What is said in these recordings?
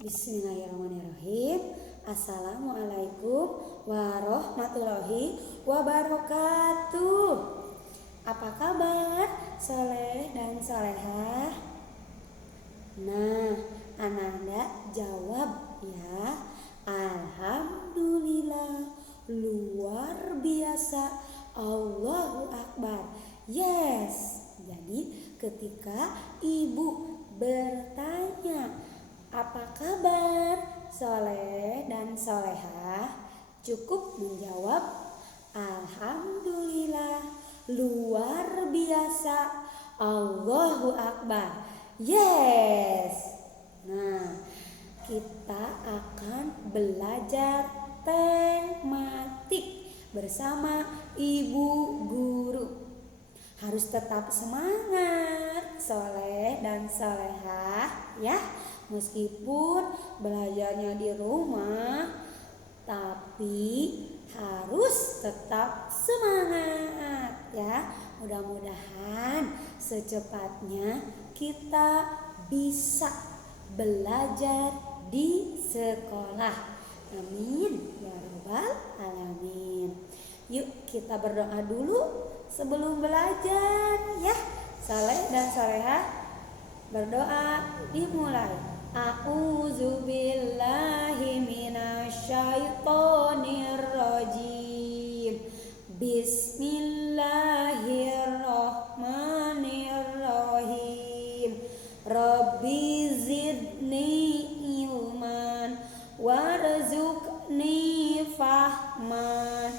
Bismillahirrahmanirrahim. Assalamualaikum warahmatullahi wabarakatuh. Apa kabar Soleh dan Solehah? Nah, Ananda jawab ya. Alhamdulillah, luar biasa, Allahu Akbar. Yes. Jadi ketika ibu bertanya, apa kabar Soleh dan Solehah? Cukup menjawab, Alhamdulillah, luar biasa, Allahu Akbar. Yes. Nah, kita akan belajar tematik bersama Ibu Guru. Harus tetap semangat Soleh dan Solehah ya. Meskipun belajarnya di rumah, tapi harus tetap semangat ya. Mudah-mudahan secepatnya kita bisa belajar di sekolah. Amin ya rabbal alamin. Yuk kita berdoa dulu sebelum belajar ya. Soleh dan Solehah berdoa dimulai. A'udzu billahi minasyaitonir rajim. Bismillahirrahmanirrahim. Rabbi zidni ilman warzuqni fahman.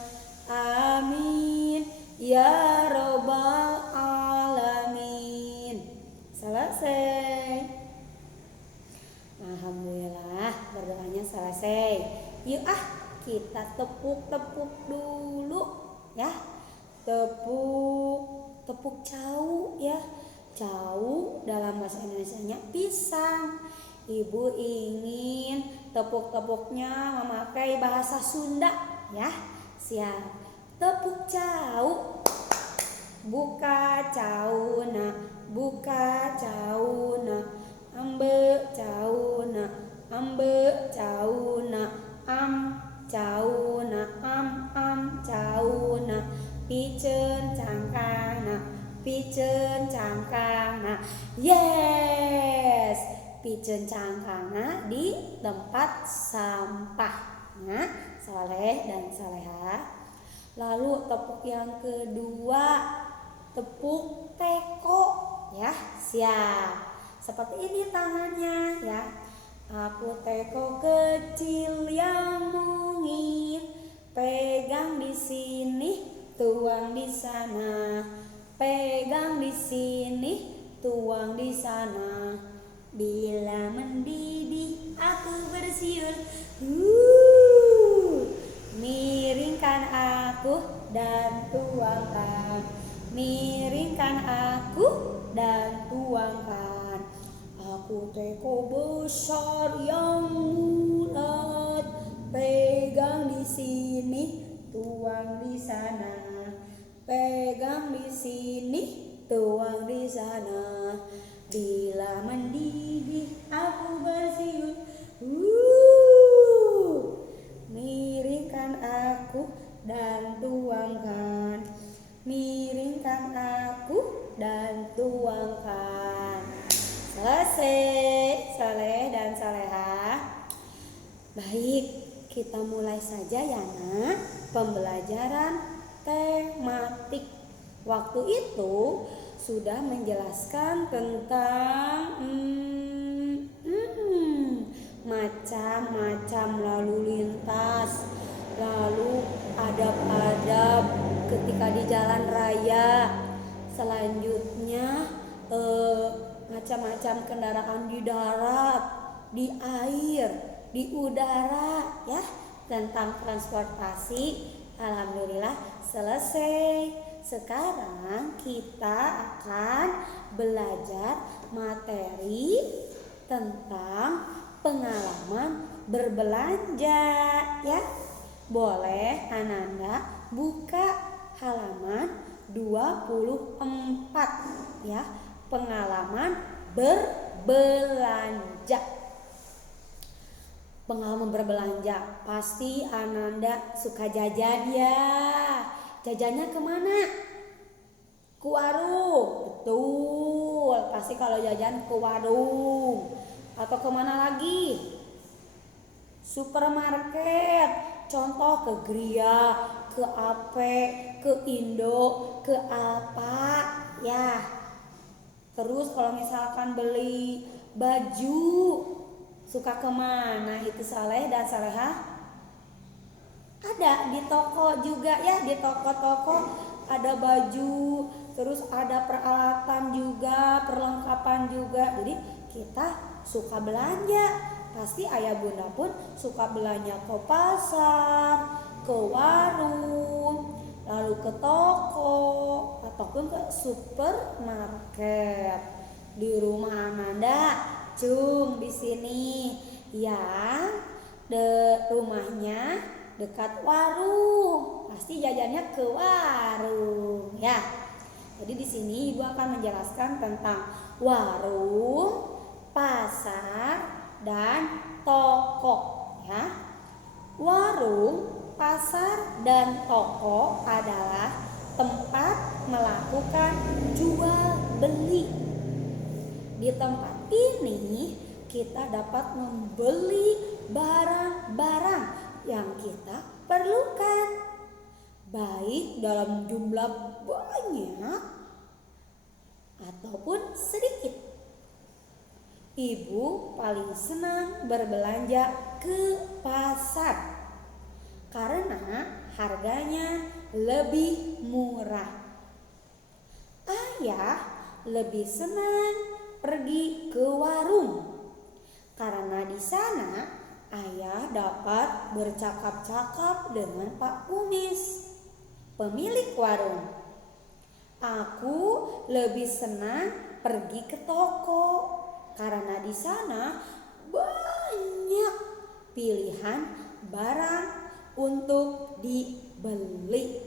Amin ya rabbal alamin. Selesai. Alhamdulillah, berdoanya selesai. Yuk kita tepuk-tepuk dulu ya. Tepuk cau ya. Cau dalam bahasa Indonesianya pisang. Ibu ingin tepuk-tepuknya memakai bahasa Sunda ya. Siap. Tepuk cau. Buka cauna, buka cauna. Ambe cauna, ambe cauna, am cauna, am cauna. Piceun cangkangna, piceun cangkangna. Yes, piceun cangkangna di tempat sampahnya Soleh dan Solehah. Lalu tepuk yang kedua, tepuk teko ya. Siap. Seperti ini tangannya ya. Aku teko kecil yang mungil, pegang di sini, tuang di sana. Pegang di sini, tuang di sana. Bila mendidih aku bersiul. Miringkan aku dan tuangkan. Miringkan aku dan tuangkan. Aku teko besar yang bulat, pegang di sini, tuang di sana. Pegang di sini, tuang di sana. Bila mendidih aku bersiul. Miringkan aku dan tuangkan. Miringkan aku dan tuangkan. Selesai Soleh dan Solehah. Baik, kita mulai saja ya nak pembelajaran tematik. Waktu itu sudah menjelaskan tentang macam-macam lalu lintas, lalu adab-adab ketika di jalan raya. Selanjutnya macam-macam kendaraan di darat, di air, di udara ya, tentang transportasi. Alhamdulillah selesai. Sekarang kita akan belajar materi tentang pengalaman berbelanja ya. Boleh Ananda buka halaman 24 ya. Pengalaman berbelanja. pengalaman berbelanja. Pasti Ananda suka jajan ya. Jajannya kemana? Ke warung. Betul, pasti kalau jajan ke warung. Atau kemana lagi? Supermarket. Contoh ke Gria, ke Ape, ke Indo, ke apa ya. Terus kalau misalkan beli baju, suka kemana itu Saleh dan Salehah? Ada di toko juga ya, di toko-toko ada baju, terus ada peralatan juga, perlengkapan juga. Jadi kita suka belanja. Pasti ayah bunda pun suka belanja ke pasar, ke warung, lalu ke toko, ataupun ke supermarket. Di rumah Ananda, Cung di sini yang rumahnya dekat warung, pasti jajannya ke warung ya. Jadi di sini Ibu akan menjelaskan tentang warung, pasar, dan toko ya. Warung, pasar, dan toko adalah tempat melakukan jual beli. Di tempat ini kita dapat membeli barang-barang yang kita perlukan, baik dalam jumlah banyak ataupun sedikit. Ibu paling senang berbelanja ke pasar karena harganya lebih murah. Ayah lebih senang pergi ke warung karena di sana ayah dapat bercakap-cakap dengan Pak Kumis, pemilik warung. Aku lebih senang pergi ke toko karena di sana banyak pilihan barang untuk dibeli.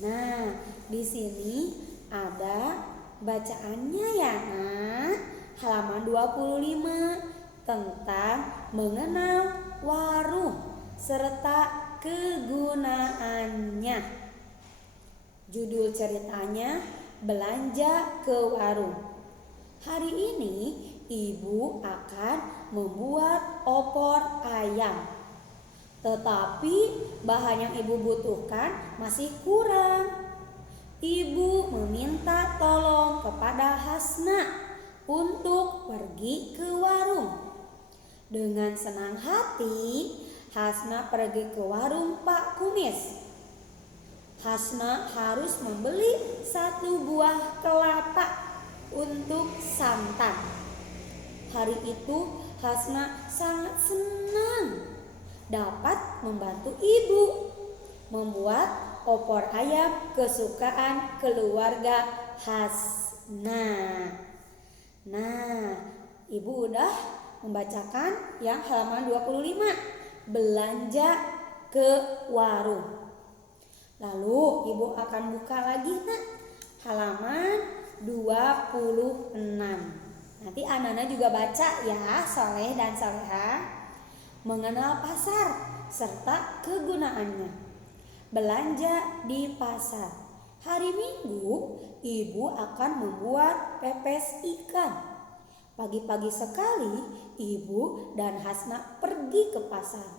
Nah, di sini ada bacaannya ya, Nak. Halaman 25 tentang mengenal warung serta kegunaannya. Judul ceritanya belanja ke warung. Hari ini Ibu akan membuat opor ayam. Tetapi bahan yang Ibu butuhkan masih kurang. Ibu meminta tolong kepada Hasna untuk pergi ke warung. Dengan senang hati, Hasna pergi ke warung Pak Kumis. Hasna harus membeli 1 buah kelapa untuk santan. Hari itu Hasna sangat senang dapat membantu ibu membuat opor ayam kesukaan keluarga Hasna. Nah, ibu udah membacakan yang halaman 25, belanja ke warung. Lalu ibu akan buka lagi halaman 26. Nanti Ananda juga baca ya, Soleh dan Soleha. Mengenal pasar serta kegunaannya. Belanja di pasar. Hari Minggu ibu akan membuat pepes ikan. Pagi-pagi sekali ibu dan Hasna pergi ke pasar.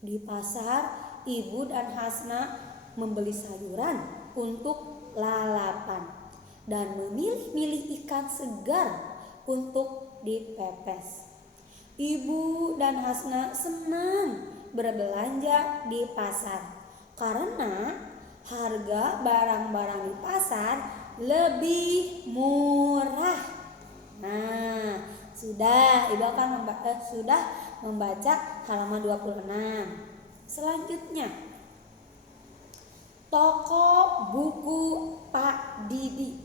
Di pasar ibu dan Hasna membeli sayuran untuk lalapan dan memilih-milih ikan segar untuk dipepes. Ibu dan Hasna senang berbelanja di pasar karena harga barang-barang di pasar lebih murah. Nah, Ibu akan sudah membaca halaman 26. Selanjutnya, toko buku Pak Didi.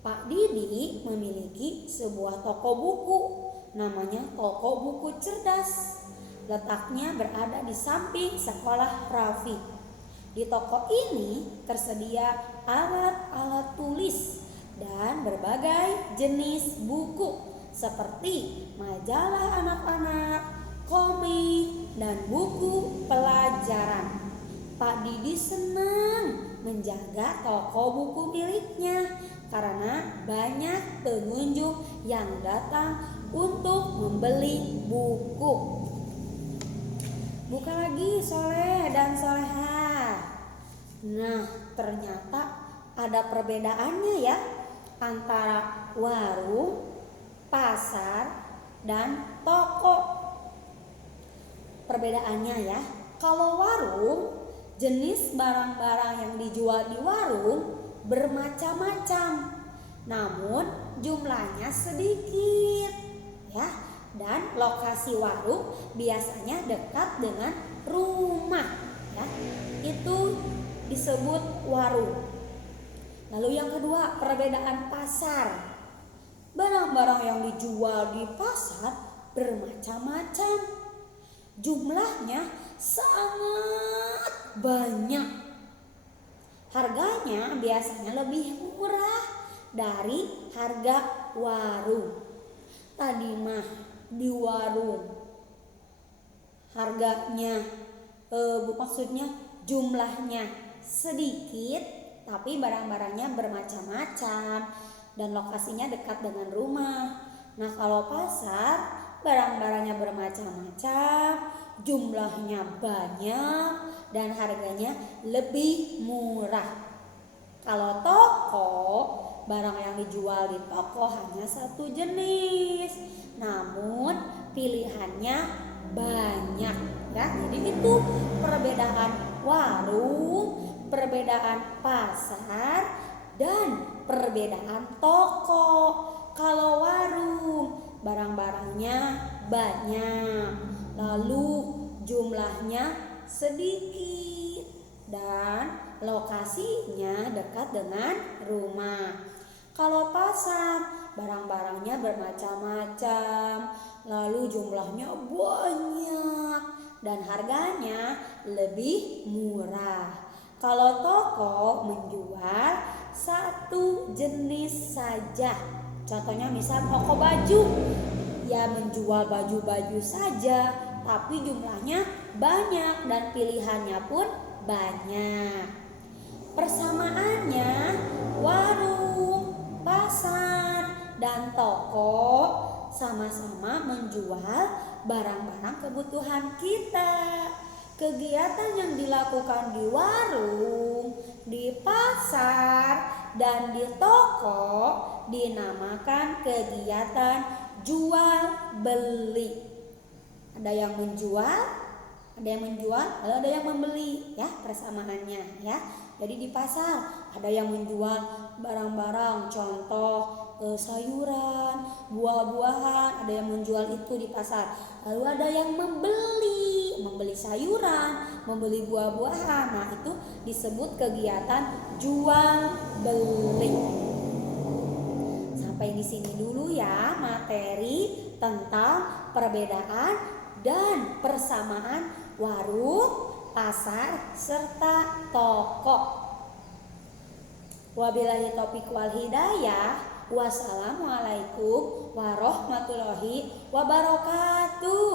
Pak Didi memiliki sebuah toko buku, namanya Toko Buku Cerdas. Letaknya berada di samping sekolah Raffi. Di toko ini tersedia alat-alat tulis dan berbagai jenis buku seperti majalah anak-anak, komik, dan buku pelajaran. Pak Didi senang menjaga toko buku miliknya karena banyak pengunjung yang datang untuk membeli buku. Buka lagi Soleh dan Soleha. Nah, ternyata ada perbedaannya ya antara warung, pasar, dan toko. Perbedaannya ya, kalau warung, jenis barang-barang yang dijual di warung bermacam-macam, namun jumlahnya sedikit ya. Dan lokasi warung biasanya dekat dengan rumah ya. Itu disebut warung. Lalu yang kedua, perbedaan pasar. Barang-barang yang dijual di pasar bermacam-macam. Jumlahnya sangat banyak. Harganya biasanya lebih murah dari harga warung. Tadi mah di warung harganya maksudnya jumlahnya sedikit tapi barang-barangnya bermacam-macam dan lokasinya dekat dengan rumah. Nah, kalau pasar barang-barangnya bermacam-macam, jumlahnya banyak dan harganya lebih murah. Kalau toko, barang yang dijual di toko hanya satu jenis, namun pilihannya banyak ya. Jadi itu perbedaan warung, perbedaan pasar, dan perbedaan toko. Kalau warung barang-barangnya banyak, lalu jumlahnya sedikit dan lokasinya dekat dengan rumah. Kalau pasar barang-barangnya bermacam-macam, lalu jumlahnya banyak dan harganya lebih murah. Kalau toko menjual satu jenis saja, contohnya misal toko baju, ya menjual baju-baju saja, tapi jumlahnya banyak dan pilihannya pun banyak. Persamaannya, warung, pasar, dan toko sama-sama menjual barang-barang kebutuhan kita. Kegiatan yang dilakukan di warung, di pasar, dan di toko dinamakan kegiatan jual beli. Ada yang menjual, lalu ada yang membeli ya, persamaannya ya. Jadi di pasar ada yang menjual barang-barang, contoh sayuran, buah-buahan, ada yang menjual itu di pasar. Lalu ada yang membeli sayuran, membeli buah-buahan. Nah, itu disebut kegiatan jual beli. Sampai di sini dulu ya materi tentang perbedaan dan persamaan warung, pasar, serta toko. Wabillahi taufiq wal hidayah. Wassalamualaikum warahmatullahi wabarakatuh.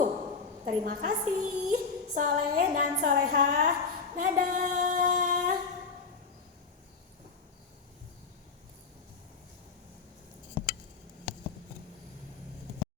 Terima kasih Soleh dan Solehah. Dadah.